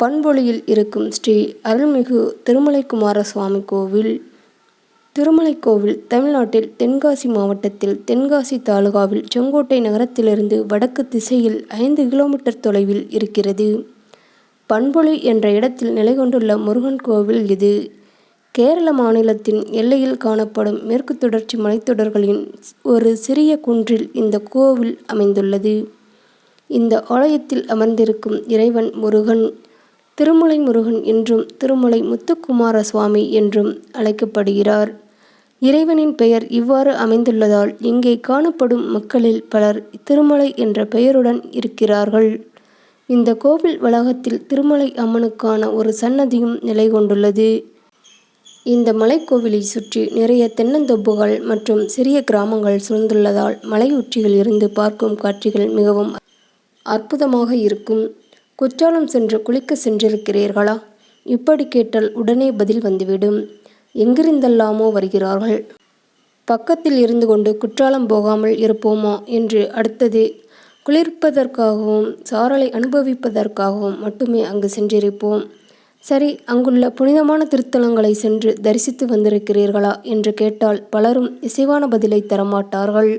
பண்பொழியில் இருக்கும் ஸ்ரீ அருள்மிகு திருமலைக்குமார சுவாமி கோவில். திருமலைக்கோவில் தமிழ்நாட்டில் தென்காசி மாவட்டத்தில் தென்காசி தாலுகாவில் செங்கோட்டை நகரத்திலிருந்து வடக்கு திசையில் 5 கிலோமீட்டர் தொலைவில் இருக்கிறது. பண்பொழி என்ற இடத்தில் நிலை கொண்டுள்ள முருகன் கோவில் இது. கேரள மாநிலத்தின் எல்லையில் காணப்படும் மேற்கு தொடர்ச்சி மலைத்தொடர்களின் ஒரு சிறிய குன்றில் இந்த கோவில் அமைந்துள்ளது. இந்த ஆலயத்தில் அமர்ந்திருக்கும் இறைவன் முருகன் திருமலை முருகன் என்றும் திருமலை முத்துக்குமார சுவாமி என்றும் அழைக்கப்படுகிறார். இறைவனின் பெயர் இவ்வாறு அமைந்துள்ளதால் இங்கே காணப்படும் மக்களில் பலர் திருமலை என்ற பெயருடன் இருக்கிறார்கள். இந்த கோவில் வளாகத்தில் திருமலை அம்மனுக்கான ஒரு சன்னதியும் நிலை கொண்டுள்ளது. இந்த மலைக்கோவிலை சுற்றி நிறைய தென்னந்தோப்புகள் மற்றும் சிறிய கிராமங்கள் சூழ்ந்துள்ளதால் மலை உச்சியில் இருந்து பார்க்கும் காட்சிகள் மிகவும் அற்புதமாக இருக்கும். குற்றாலம் சென்று குளிக்க சென்றிருக்கிறீர்களா? இப்படி கேட்டால் உடனே பதில் வந்துவிடும். எங்கிருந்தெல்லாமோ வருகிறார்கள். பக்கத்தில் இருந்து கொண்டு குற்றாலம் போகாமல் இருப்போமா என்று அடுத்தது குளிர்ப்பதற்காகவும் சாரலை அனுபவிப்பதற்காகவும் மட்டுமே அங்கு சென்றிருப்போம். சரி, அங்குள்ள புனிதமான திருத்தலங்களை சென்று தரிசித்து வந்திருக்கிறீர்களா என்று கேட்டால் பலரும் இசைவான பதிலை தரமாட்டார்கள்.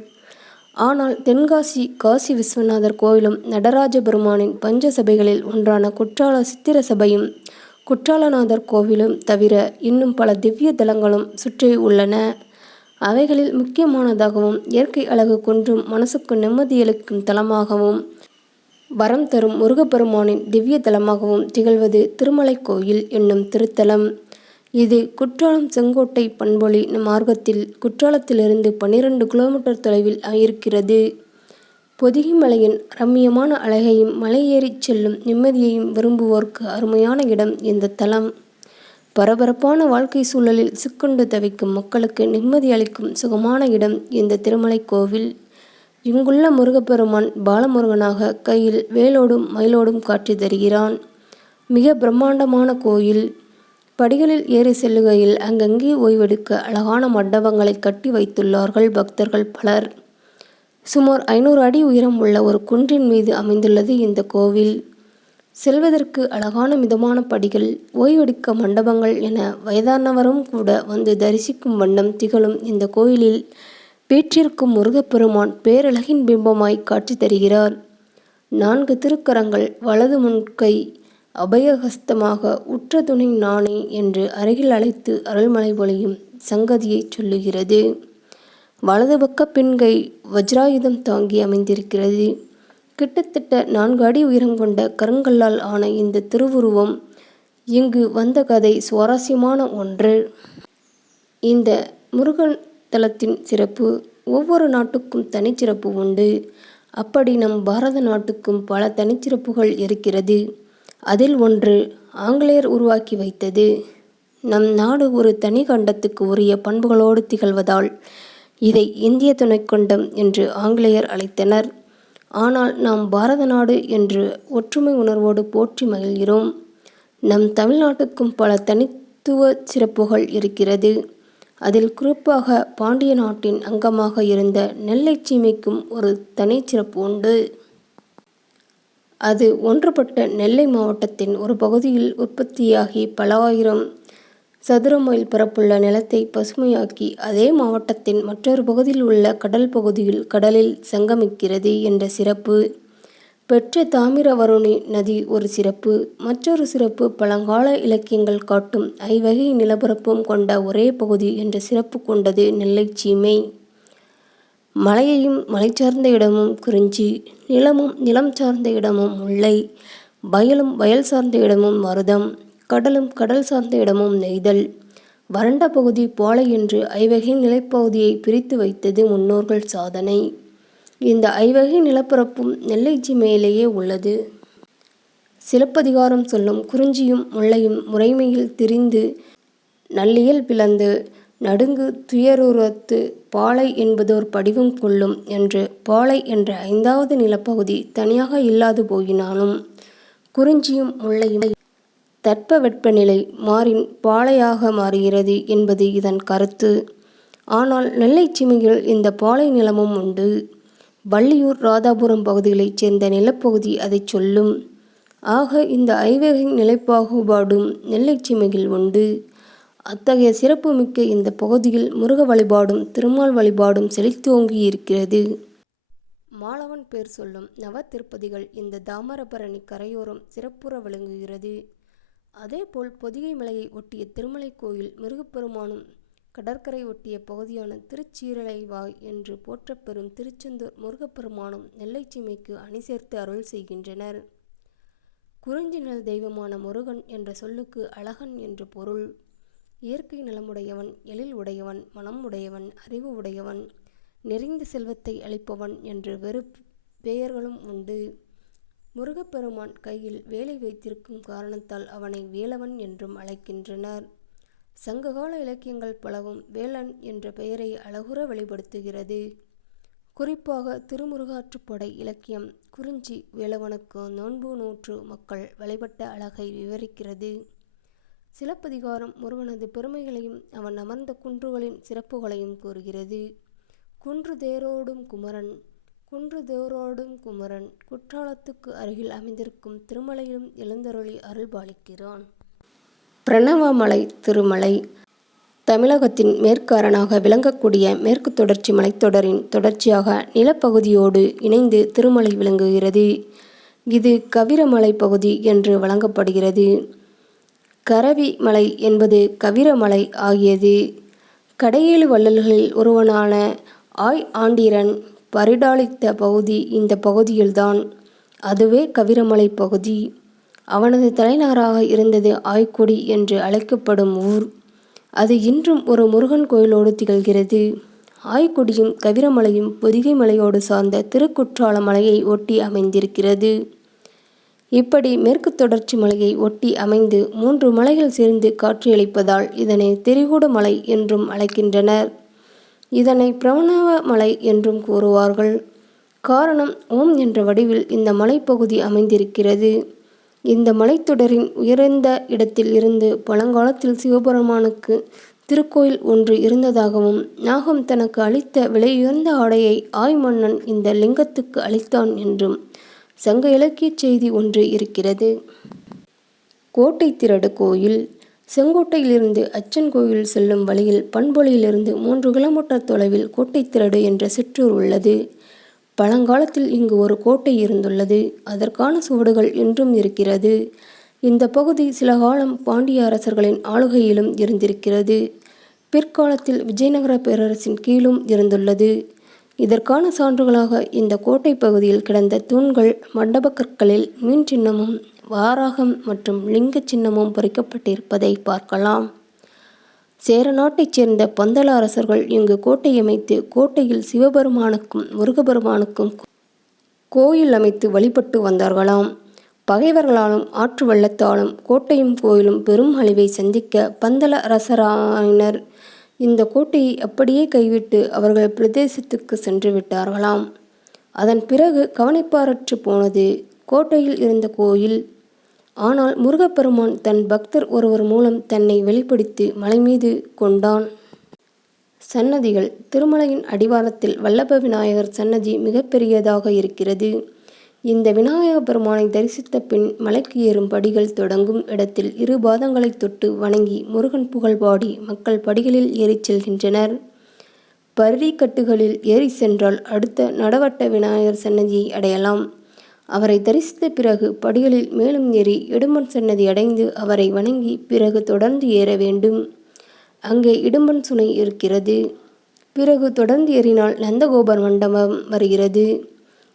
ஆனால் தென்காசி காசி விஸ்வநாதர் கோவிலும் நடராஜ பெருமானின் பஞ்ச சபைகளில் ஒன்றான குற்றால சித்திர சபையும் குற்றாலநாதர் கோவிலும் தவிர இன்னும் பல திவ்ய தலங்களும் சுற்றி உள்ளன. அவைகளில் முக்கியமானதாகவும் இயற்கை அழகு கொன்றும் மனசுக்கு நிம்மதியளிக்கும் தலமாகவும் வரம் தரும் முருகப்பெருமானின் திவ்ய தலமாகவும் திகழ்வது திருமலை கோயில் என்னும் திருத்தலம். இது குற்றாலம் செங்கோட்டை பண்பொழி மார்க்கத்தில் குற்றாலத்திலிருந்து 12 கிலோமீட்டர் தொலைவில் இருக்கிறது. பொதிகை மலையின் ரம்மியமான அழகையும் மலையேறிச் செல்லும் நிம்மதியையும் விரும்புவோர்க்கு அருமையான இடம் இந்த தலம். பரபரப்பான வாழ்க்கை சூழலில் சிக்கொண்டு தவிக்கும் மக்களுக்கு நிம்மதி அளிக்கும் சுகமான இடம் இந்த திருமலை கோவில். இங்குள்ள முருகப்பெருமான் பாலமுருகனாக கையில் வேலோடும் மயிலோடும் காட்சி தருகிறான். மிக பிரம்மாண்டமான கோயில். படிகளில் ஏறி செல்லுகையில் அங்கங்கே ஓய்வெடுக்க அழகான மண்டபங்களை கட்டி வைத்துள்ளார்கள் பக்தர்கள் பலர். சுமார் 500 அடி உயரம் உள்ள ஒரு குன்றின் மீது அமைந்துள்ளது இந்த கோவில். செல்வதற்கு அழகான மிதமான படிகள், ஓய்வெடுக்க மண்டபங்கள் என வயதானவரும் கூட வந்து தரிசிக்கும் வண்ணம் திகழும் இந்த கோயிலில் வீற்றிருக்கும் முருகப்பெருமான் பேரழகின் பிம்பமாய் காட்சி தருகிறார். 4 திருக்கரங்கள், வலது முன்கை அபயஹஸ்தமாக உற்ற துணை நானே என்று அருகில் அழைத்து அருள்மலை பொழியும் சங்கதியை சொல்லுகிறது. வலது பக்க பின்கை வஜ்ராயுதம் தாங்கி அமைந்திருக்கிறது. கிட்டத்தட்ட 4 அடி உயரம் கொண்ட கருங்கல்லால் ஆன இந்த திருவுருவம் இங்கு வந்த கதை சுவாரஸ்யமான ஒன்று. இந்த முருகன் தலத்தின் சிறப்பு. ஒவ்வொரு நாட்டுக்கும் தனிச்சிறப்பு உண்டு. அப்படி நம் பாரத நாட்டுக்கும் பல தனிச்சிறப்புகள் இருக்கிறது. அதில் ஒன்று ஆங்கிலேயர் உருவாக்கி வைத்தது. நம் நாடு ஒரு தனி கண்டத்துக்கு உரிய பண்புகளோடு திகழ்வதால் இதை இந்திய துணைக்கண்டம் என்று ஆங்கிலேயர் அழைத்தனர். ஆனால் நாம் பாரத நாடு என்று ஒற்றுமை உணர்வோடு போற்றி மகிழ்கிறோம். நம் தமிழ்நாட்டுக்கும் பல தனித்துவ சிறப்புகள் இருக்கிறது. அதில் குறிப்பாக பாண்டிய நாட்டின் அங்கமாக இருந்த நெல்லை சீமைக்கும் ஒரு தனிச்சிறப்பு உண்டு. அது ஒன்றுபட்ட நெல்லை மாவட்டத்தின் ஒரு பகுதியில் உற்பத்தியாகி பல ஆயிரம் சதுர மைல் பரப்புள்ள நிலத்தை பசுமையாக்கி அதே மாவட்டத்தின் மற்றொரு பகுதியில் உள்ள கடல் பகுதியில் கடலில் சங்கமிக்கிறது என்ற சிறப்பு. பெற்ற தாமிரவருணி நதி ஒரு சிறப்பு. மற்றொரு சிறப்பு பழங்கால இலக்கியங்கள் காட்டும் 5 வகை நிலப்பரப்பும் கொண்ட ஒரே பகுதி என்ற சிறப்பு கொண்டது நெல்லை சீமை. மலையையும் மலை சார்ந்த இடமும் குறிஞ்சி, நிலமும் நிலம் சார்ந்த இடமும் முல்லை, வயலும் வயல் சார்ந்த இடமும் மருதம், கடலும் கடல் சார்ந்த இடமும் நெய்தல், வறண்ட பகுதி பாலை என்று 5 வகை நிலப்பகுதியை பிரித்து வைத்தது முன்னோர்கள் சாதனை. இந்த 5 வகை நிலப்பரப்பும் நெல்லை சீமையிலேயே உள்ளது. சிலப்பதிகாரம் சொல்லும் குறிஞ்சியும் முல்லையும் முறைமையில் திரிந்து நல்லியல் பிளந்து நடுங்கு துயருறத்து பாலை என்பதோர் படிவம் கொள்ளும் என்று பாலை என்ற 5வது நிலப்பகுதி தனியாக இல்லாது போயினாலும் குறிஞ்சியும் முல்லையும் தட்பவெப்பநிலை மாறின் பாலையாக மாறுகிறது என்பது இதன் கருத்து. ஆனால் நெல்லை சீமையில் இந்த பாலை நிலமும் உண்டு. வள்ளியூர் ராதாபுரம் பகுதிகளைச் சேர்ந்த நிலப்பகுதி அதை சொல்லும். ஆக இந்த ஐவகை நிலைப்பாகுபாடும் நெல்லைச்சீமையில் உண்டு. அத்தகைய சிறப்புமிக்க இந்த பகுதியில் முருக வழிபாடும் திருமால் வழிபாடும் செழித்தோங்கி இருக்கிறது. மாலவன் பேர் சொல்லும் நவ திருப்பதிகள் இந்த தாமிரபரணி கரையோரம் சிறப்புற விளங்குகிறது. அதேபோல் பொதிகை மலையை ஒட்டிய திருமலை கோயில் முருகப்பெருமானும் கடற்கரை ஒட்டிய பகுதியான திருச்சீரலைவாய் என்று போற்றப்பெறும் திருச்செந்தூர் முருகப்பெருமானும் நெல்லைச்சீமைக்கு அணி சேர்த்து அருள் செய்கின்றனர். குறிஞ்சி நில தெய்வமான முருகன் என்ற சொல்லுக்கு அழகன் என்று பொருள். இயற்கை நலமுடையவன், எழில் உடையவன், மனம் உடையவன், அறிவு உடையவன், நெறிந்த செல்வத்தை அளிப்பவன் என்று வேறு பெயர்களும் உண்டு. முருகப்பெருமான் கையில் வேலை வைத்திருக்கும் காரணத்தால் அவனை வேலவன் என்றும் அழைக்கின்றனர். சங்ககால இலக்கியங்கள் பலவும் வேலன் என்ற பெயரை அழகுற வெளிப்படுத்துகிறது. குறிப்பாக திருமுருகாற்றுப்படை இலக்கியம் குறிஞ்சி வேலவனுக்கு நோன்பு நூற்று மக்கள் வழிபட்ட அழகை விவரிக்கிறது. சிலப்பதிகாரம் முருகனது பெருமைகளையும் அவன் அமர்ந்த குன்றுகளின் சிறப்புகளையும் கூறுகிறது. குன்று தேரோடும் குமரன் குற்றாலத்துக்கு அருகில் அமைந்திருக்கும் திருமலையிலும் எழுந்தருளி அருள்பாலிக்கிறான். பிரணவமலை திருமலை தமிழகத்தின் மேற்கு அரணாக விளங்கக்கூடிய மேற்கு தொடர்ச்சி மலைத்தொடரின் தொடர்ச்சியாக நிலப்பகுதியோடு இணைந்து திருமலை விளங்குகிறது. இது கவிரமலை பகுதி என்று வழங்கப்படுகிறது. கரவி மலை என்பது கவிரமலை ஆகியது. கடையேழு வள்ளல்களில் ஒருவனான ஆய் ஆண்டீரன் பரிடாலித்த பகுதி இந்த பகுதியில்தான். அதுவே கவிரமலை பகுதி. அவனது தலைநகராக இருந்தது ஆய்க்குடி என்று அழைக்கப்படும் ஊர். அது இன்றும் ஒரு முருகன் கோயிலோடு திகழ்கிறது. ஆய்க்குடியும் கவிரமலையும் பொதிகை மலையோடு சார்ந்த திருக்குற்றால மலையை ஒட்டி அமைந்திருக்கிறது. இப்படி மேற்கு தொடர்ச்சி மலையை ஒட்டி அமைந்து 3 மலைகள் சேர்ந்து காட்சியளிப்பதால் இதனை திரிகூட மலை என்றும் அழைக்கின்றனர். இதனை பிரணவ மலை என்றும் கூறுவார்கள். காரணம், ஓம் என்ற வடிவில் இந்த மலைப்பகுதி அமைந்திருக்கிறது. இந்த மலைத்தொடரின் உயர்ந்த இடத்தில் இருந்து பழங்காலத்தில் சிவபெருமானுக்கு திருக்கோயில் ஒன்று இருந்ததாகவும், நாகம் தனக்கு அளித்த விலையுயர்ந்த ஆடையை ஆய் மன்னன் இந்த லிங்கத்துக்கு அளித்தான் என்றும் சங்க இலக்கிய செய்தி ஒன்று இருக்கிறது. கோட்டை திரடு கோயில் செங்கோட்டையிலிருந்து அச்சன் கோயில் செல்லும் வழியில் பண்பொழியிலிருந்து 3 கிலோமீட்டர் தொலைவில் கோட்டை திரடு என்ற சிற்றூர் உள்ளது. பழங்காலத்தில் இங்கு ஒரு கோட்டை இருந்துள்ளது. அதற்கான சுவடுகள் இன்றும் இருக்கிறது. இந்த பகுதி சில காலம் பாண்டிய அரசர்களின் ஆளுகையிலும் இருந்திருக்கிறது. பிற்காலத்தில் விஜயநகர பேரரசின் கீழும் இருந்துள்ளது. இதற்கான சான்றுகளாக இந்த கோட்டை பகுதியில் கிடந்த தூண்கள், மண்டப கற்களில் மீன் சின்னமும் வாராகம் மற்றும் லிங்க சின்னமும் பொறிக்கப்பட்டிருப்பதை பார்க்கலாம். சேர நாட்டைச் சேர்ந்த பந்தள அரசர்கள் இங்கு கோட்டை அமைத்து கோட்டையில் சிவபெருமானுக்கும் முருகபெருமானுக்கும் கோயில் அமைத்து வழிபட்டு வந்தார்களாம். பகைவர்களாலும் ஆற்று வெள்ளத்தாலும் கோட்டையும் கோயிலும் பெரும் அழிவை சந்திக்க பந்தள அரசராயினர் இந்த கோட்டையை அப்படியே கைவிட்டு அவர்கள் பிரதேசத்துக்கு சென்று விட்டார்களாம். அதன் பிறகு கவனிப்பாரற்று போனது கோட்டையில் இருந்த கோயில். ஆனால் முருகப்பெருமான் தன் பக்தர் ஒருவர் மூலம் தன்னை வெளிப்படுத்தி மலை மீது கொண்டான். சன்னதிகள் திருமலையின் அடிவாரத்தில் வல்லப விநாயகர் சன்னதி மிகப்பெரியதாக இருக்கிறது. இந்த விநாயக பெருமானை தரிசித்த பின் மலைக்கு ஏறும் படிகள் தொடங்கும் இடத்தில் 2 பாதங்களை தொட்டு வணங்கி முருகன் புகழ் பாடி மக்கள் படிகளில் ஏறிச் செல்கின்றனர். பரிக்கட்டுகளில் ஏறி சென்றால் அடுத்த நடவட்ட விநாயகர் சன்னதியை அடையலாம். அவரை தரிசித்த பிறகு படிகளில் மேலும் ஏறி இடும்பன் சன்னதி அடைந்து அவரை வணங்கி பிறகு தொடர்ந்து ஏற வேண்டும். அங்கே இடும்பன் சுனை இருக்கிறது. பிறகு தொடர்ந்து ஏறினால் நந்தகோபர் மண்டபம் வருகிறது.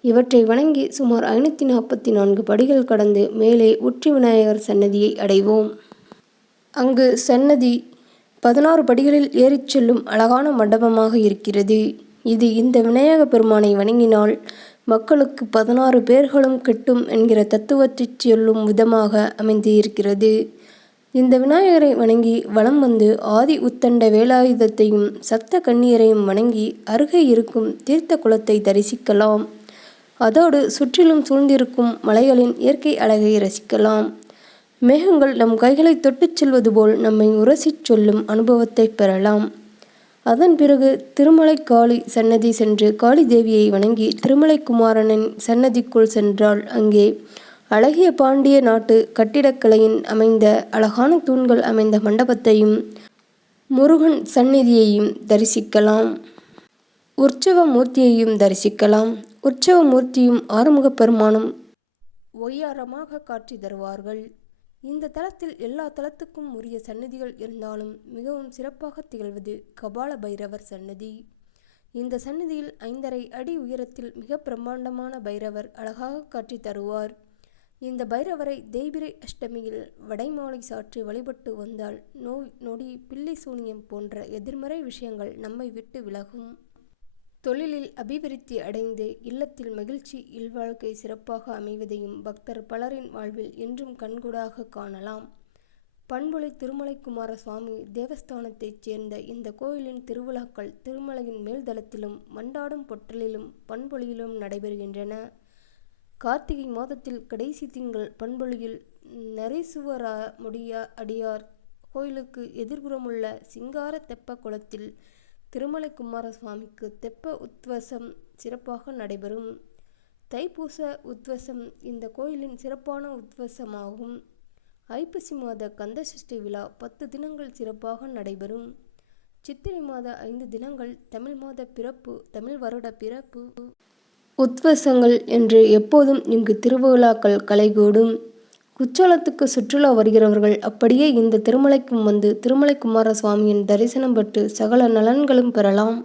இவற்றை வணங்கி சுமார் 544 படிகள் கடந்து மேலே உச்சி விநாயகர் சன்னதியை அடைவோம். அங்கு சன்னதி 16 படிகளில் ஏறிச் செல்லும் அழகான மண்டபமாக இருக்கிறது. இது இந்த விநாயக பெருமானை வணங்கினால் மக்களுக்கு 16 பேர்களும் கிட்டும் என்கிற தத்துவத்தை சொல்லும் விதமாக அமைந்து இருக்கிறது. இந்த விநாயகரை வணங்கி வலம் வந்து ஆதி உத்தண்ட வேலாயுதத்தையும் சப்த கன்னியரையும் வணங்கி அருகே இருக்கும் தீர்த்த குளத்தை தரிசிக்கலாம். அதோடு சுற்றிலும் சூழ்ந்திருக்கும் மலைகளின் இயற்கை அழகை ரசிக்கலாம். மேகங்கள் நம் கைகளை தொட்டுச் செல்வது போல் நம்மை உரசிச் சொல்லும் அனுபவத்தை பெறலாம். அதன் பிறகு திருமலை காளி சன்னதி சென்று காளி தேவியை வணங்கி திருமலை குமாரனின் சன்னதிக்குள் சென்றால் அங்கே அழகிய பாண்டிய நாட்டு கட்டிடக்கலையின் அமைந்த அழகான தூண்கள் அமைந்த மண்டபத்தையும் முருகன் சந்நிதியையும் தரிசிக்கலாம். உற்சவ மூர்த்தியையும் தரிசிக்கலாம். உற்சவ மூர்த்தியும் ஆறுமுகப் பெருமானும் ஒய்யாரமாக காட்சி தருவார்கள். இந்த தலத்தில் எல்லா தலத்துக்கும் உரிய சன்னதிகள் இருந்தாலும் மிகவும் சிறப்பாக திகழ்வது கபால பைரவர் சன்னதி. இந்த சன்னதியில் 5½ அடி உயரத்தில் மிக பிரம்மாண்டமான பைரவர் அழகாக காட்சி தருவார். இந்த பைரவரை தேய்பிறை அஷ்டமியில் வடைமாலை சாற்றி வழிபட்டு வந்தால் நோய் நொடி பில்லி சூனியம் போன்ற எதிர்மறை விஷயங்கள் நம்மை விட்டு விலகும். தொழிலில் அபிவிருத்தி அடைந்து இல்லத்தில் மகிழ்ச்சி இல்வாழ்க்கை சிறப்பாக அமைவதையும் பக்தர் பலரின் வாழ்வில் என்றும் கண்கூடாக காணலாம். பண்பொழி திருமலைக்குமார சுவாமி தேவஸ்தானத்தைச் சேர்ந்த இந்த கோயிலின் திருவிழாக்கள் திருமலையின் மேல்தளத்திலும் மண்டாடும் பொட்டலிலும் பண்பொழியிலும் நடைபெறுகின்றன. கார்த்திகை மாதத்தில் கடைசி திங்கள் பண்பொழியில் நரீசுவரமுடிய அடியார் கோயிலுக்கு எதிர்புறமுள்ள சிங்கார தெப்ப குளத்தில் திருமலை குமார சுவாமிக்கு தெப்ப உத்வசம் சிறப்பாக நடைபெறும். தைப்பூச உத்வசம் இந்த கோயிலின் சிறப்பான உத்வசமாகும். ஐப்பசி மாத கந்தசஷ்டி விழா 10 தினங்கள் சிறப்பாக நடைபெறும். சித்திரை மாத 5 தினங்கள் தமிழ் மாத பிறப்பு தமிழ் வருட பிறப்பு உத்வசங்கள் என்று எப்போதும் இங்கு திருவிழாக்கள் களைகூடும். குற்றாலத்துக்கு சுற்றுலா வருகிறவர்கள் அப்படியே இந்த திருமலைக்கும் வந்து திருமலை குமார சுவாமியின் தரிசனம் பெற்று சகல நலன்களும் பெறலாம்.